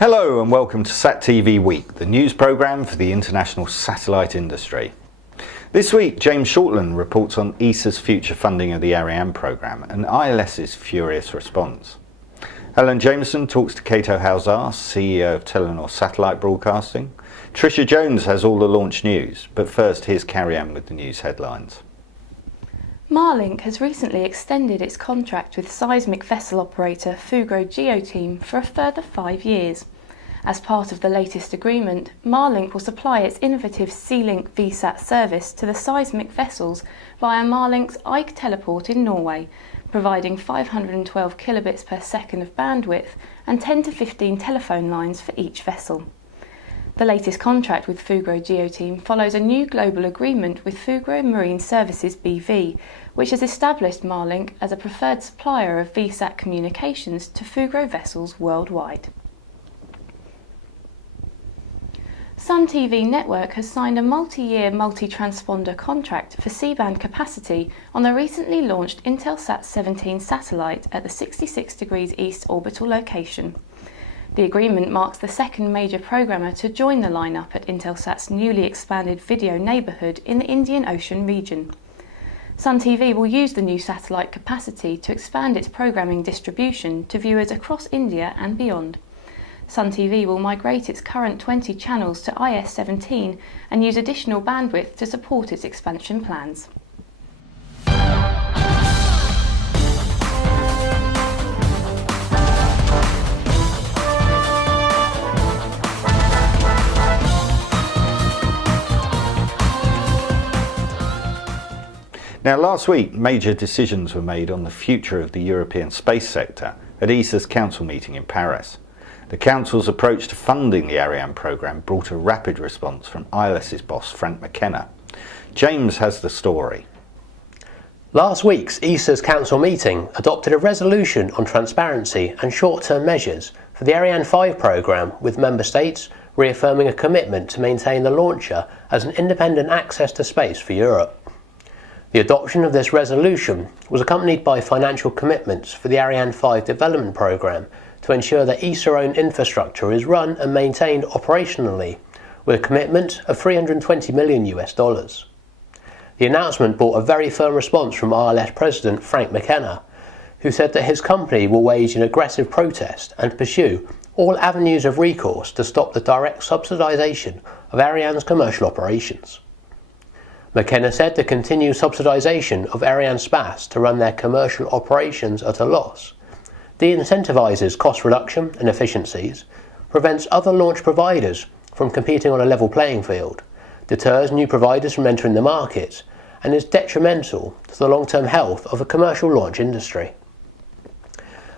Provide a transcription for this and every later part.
Hello and welcome to SatTV Week, the news programme for the international satellite industry. This week, James Shortland reports on ESA's future funding of the Orion programme and ILS's furious response. Helen Jameson talks to Cato Halsar, CEO of Telenor Satellite Broadcasting. Tricia Jones has all the launch news, but first here's Carrie-Anne with the news headlines. Marlink has recently extended its contract with seismic vessel operator Fugro Geoteam for a further 5 years. As part of the latest agreement, Marlink will supply its innovative Sea-Link VSAT service to the seismic vessels via Marlink's Eik teleport in Norway, providing 512 kilobits per second of bandwidth and 10 to 15 telephone lines for each vessel. The latest contract with Fugro Geoteam follows a new global agreement with Fugro Marine Services BV, which has established Marlink as a preferred supplier of VSAT communications to Fugro vessels worldwide. SunTV Network has signed a multi-year multi-transponder contract for C-band capacity on the recently launched Intelsat 17 satellite at the 66 degrees east orbital location. The agreement marks the second major programmer to join the lineup at Intelsat's newly expanded video neighbourhood in the Indian Ocean region. SunTV will use the new satellite capacity to expand its programming distribution to viewers across India and beyond. SunTV will migrate its current 20 channels to IS-17 and use additional bandwidth to support its expansion plans. Now, last week, major decisions were made on the future of the European space sector at ESA's council meeting in Paris. The council's approach to funding the Orion programme brought a rapid response from ILS's boss, Frank McKenna. James has the story. Last week's ESA's council meeting adopted a resolution on transparency and short-term measures for the Ariane 5 programme, with member states reaffirming a commitment to maintain the launcher as an independent access to space for Europe. The adoption of this resolution was accompanied by financial commitments for the Ariane 5 development programme to ensure that ESA-owned infrastructure is run and maintained operationally, with a commitment of $320 million. The announcement brought a very firm response from ILS President Frank McKenna, who said that his company will wage an aggressive protest and pursue all avenues of recourse to stop the direct subsidisation of Ariane's commercial operations. McKenna said the continued subsidisation of Arianespace to run their commercial operations at a loss de-incentivises cost reduction and efficiencies, prevents other launch providers from competing on a level playing field, deters new providers from entering the market, and is detrimental to the long-term health of a commercial launch industry.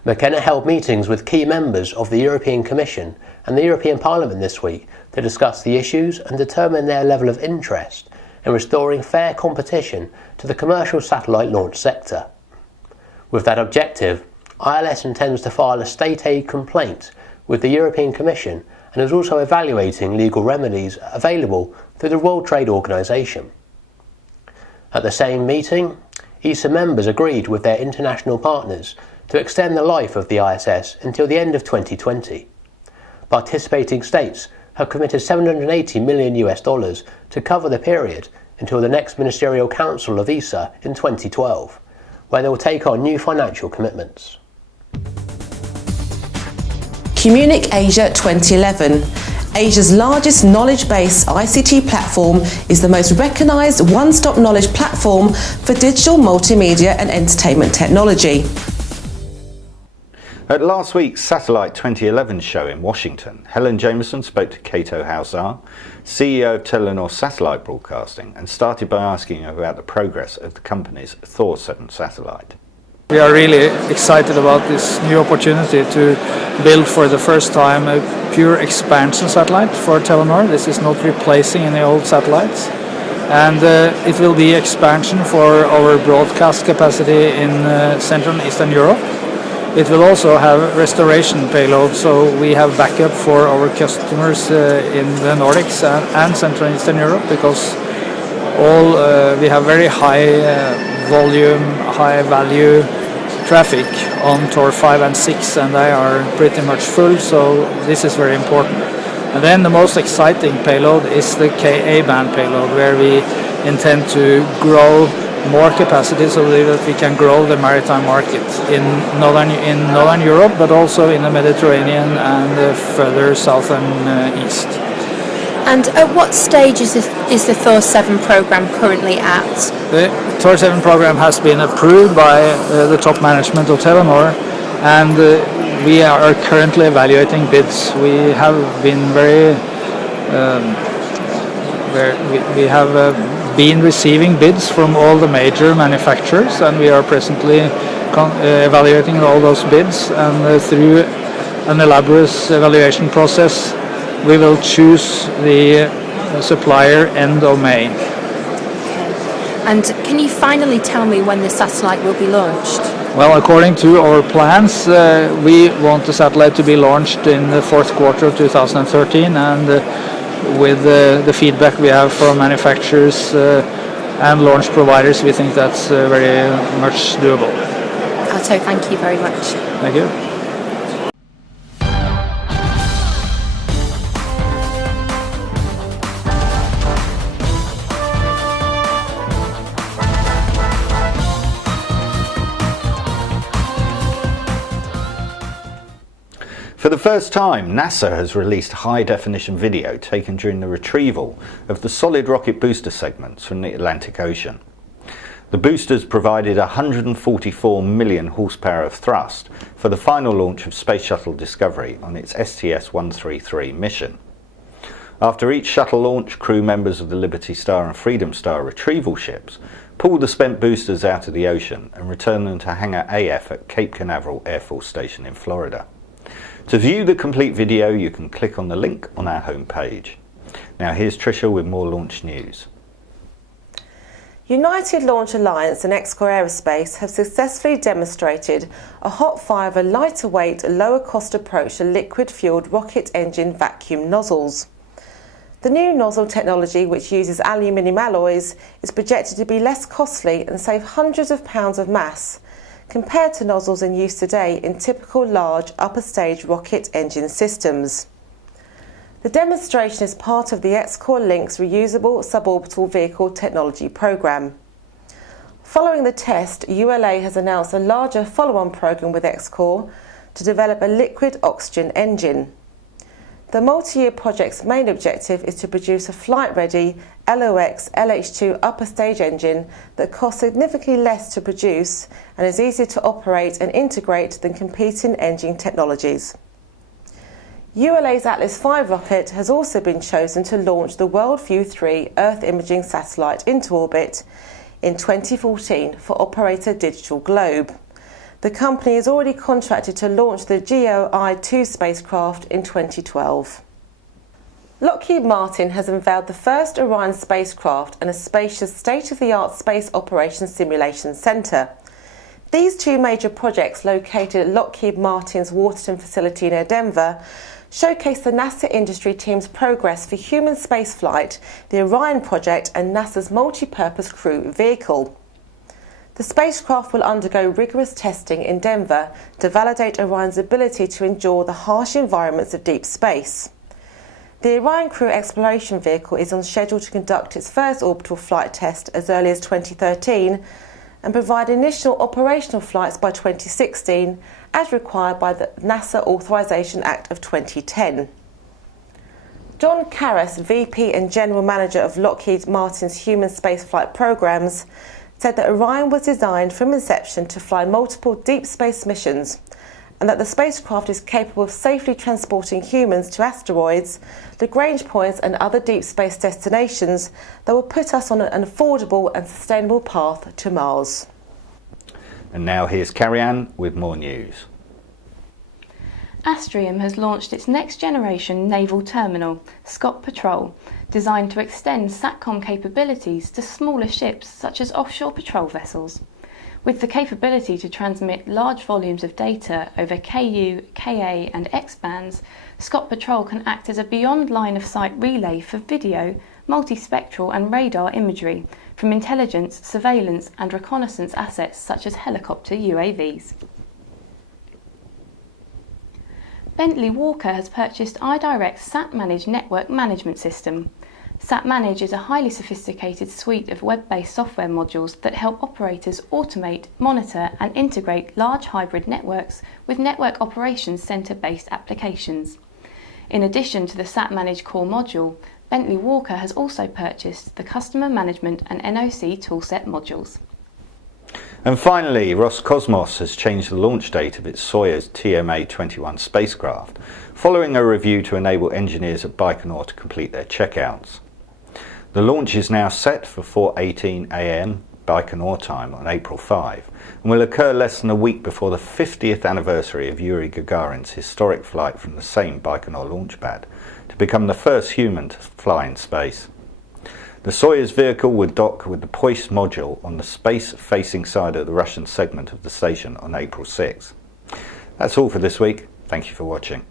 McKenna held meetings with key members of the European Commission and the European Parliament this week to discuss the issues and determine their level of interest in restoring fair competition to the commercial satellite launch sector. With that objective, ILS intends to file a state aid complaint with the European Commission and is also evaluating legal remedies available through the World Trade Organization. At the same meeting, ESA members agreed with their international partners to extend the life of the ISS until the end of 2020. Participating states have committed $780 million to cover the period until the next Ministerial Council of ESA in 2012, where they will take on new financial commitments. Communic Asia 2011. Asia's largest knowledge-based ICT platform is the most recognised one-stop knowledge platform for digital multimedia and entertainment technology. At last week's Satellite 2011 show in Washington, Helen Jameson spoke to Cato Halsar, CEO of Telenor Satellite Broadcasting, and started by asking about the progress of the company's Thor 7 satellite. We are really excited about this new opportunity to build for the first time a pure expansion satellite for Telenor. This is not replacing any old satellites, and it will be expansion for our broadcast capacity in Central and Eastern Europe. It will also have restoration payload, so we have backup for our customers in the Nordics and Central and Eastern Europe, because we have very high volume, high value traffic on Tor 5 and 6, and they are pretty much full, so this is very important. And then the most exciting payload is the Ka-band payload, where we intend to grow more capacity so that we can grow the maritime market in northern Europe, but also in the Mediterranean and further south and east. And at what stage is the Thor 7 program currently at? The Thor 7 program has been approved by the top management of Telenor, and we are currently evaluating bids. We have been been receiving bids from all the major manufacturers, and we are presently evaluating all those bids, and through an elaborate evaluation process we will choose the supplier end of May. Okay. And can you finally tell me when the satellite will be launched? Well, according to our plans, we want the satellite to be launched in the fourth quarter of 2013, and with the feedback we have from manufacturers and launch providers, we think that's very much doable. Cato, thank you very much. Thank you. For the first time, NASA has released high-definition video taken during the retrieval of the solid rocket booster segments from the Atlantic Ocean. The boosters provided 144 million horsepower of thrust for the final launch of Space Shuttle Discovery on its STS-133 mission. After each shuttle launch, crew members of the Liberty Star and Freedom Star retrieval ships pulled the spent boosters out of the ocean and returned them to Hangar AF at Cape Canaveral Air Force Station in Florida. To view the complete video, you can click on the link on our homepage. Now here's Tricia with more launch news. United Launch Alliance and XCOR Aerospace have successfully demonstrated a hot fire, a lighter weight, lower cost approach to liquid-fueled rocket engine vacuum nozzles. The new nozzle technology, which uses aluminium alloys, is projected to be less costly and save hundreds of pounds of mass compared to nozzles in use today in typical large upper stage rocket engine systems. The demonstration is part of the XCOR Lynx reusable suborbital vehicle technology program. Following the test, ULA has announced a larger follow-on program with XCOR to develop a liquid oxygen engine. The multi-year project's main objective is to produce a flight-ready LOX LH2 upper stage engine that costs significantly less to produce and is easier to operate and integrate than competing engine technologies. ULA's Atlas V rocket has also been chosen to launch the WorldView 3 Earth imaging satellite into orbit in 2014 for operator Digital Globe. The company is already contracted to launch the GEOI-2 spacecraft in 2012. Lockheed Martin has unveiled the first Orion spacecraft and a spacious state-of-the-art space operations simulation centre. These two major projects, located at Lockheed Martin's Waterton facility near Denver, showcase the NASA industry team's progress for human spaceflight, the Orion project and NASA's multi-purpose crew vehicle. The spacecraft will undergo rigorous testing in Denver to validate Orion's ability to endure the harsh environments of deep space. The Orion Crew Exploration Vehicle is on schedule to conduct its first orbital flight test as early as 2013 and provide initial operational flights by 2016 as required by the NASA Authorization Act of 2010. John Karras, VP and General Manager of Lockheed Martin's human spaceflight programs, said that Orion was designed from inception to fly multiple deep space missions and that the spacecraft is capable of safely transporting humans to asteroids, Lagrange points and other deep space destinations that will put us on an affordable and sustainable path to Mars. And now here's Carrie-Anne with more news. Astrium has launched its next-generation naval terminal, Scott Patrol, designed to extend SATCOM capabilities to smaller ships such as offshore patrol vessels. With the capability to transmit large volumes of data over KU, KA and X bands, Scott Patrol can act as a beyond line-of-sight relay for video, multispectral and radar imagery from intelligence, surveillance and reconnaissance assets such as helicopter UAVs. Bentley Walker has purchased iDirect's SatManage network management system. SatManage is a highly sophisticated suite of web-based software modules that help operators automate, monitor and integrate large hybrid networks with network operations centre-based applications. In addition to the SatManage core module, Bentley Walker has also purchased the customer management and NOC toolset modules. And finally, Roscosmos has changed the launch date of its Soyuz TMA-21 spacecraft, following a review to enable engineers at Baikonur to complete their checkouts. The launch is now set for 4:18 a.m. Baikonur time on April 5 and will occur less than a week before the 50th anniversary of Yuri Gagarin's historic flight from the same Baikonur launchpad to become the first human to fly in space. The Soyuz vehicle would dock with the Poist module on the space-facing side of the Russian segment of the station on April 6. That's all for this week. Thank you for watching.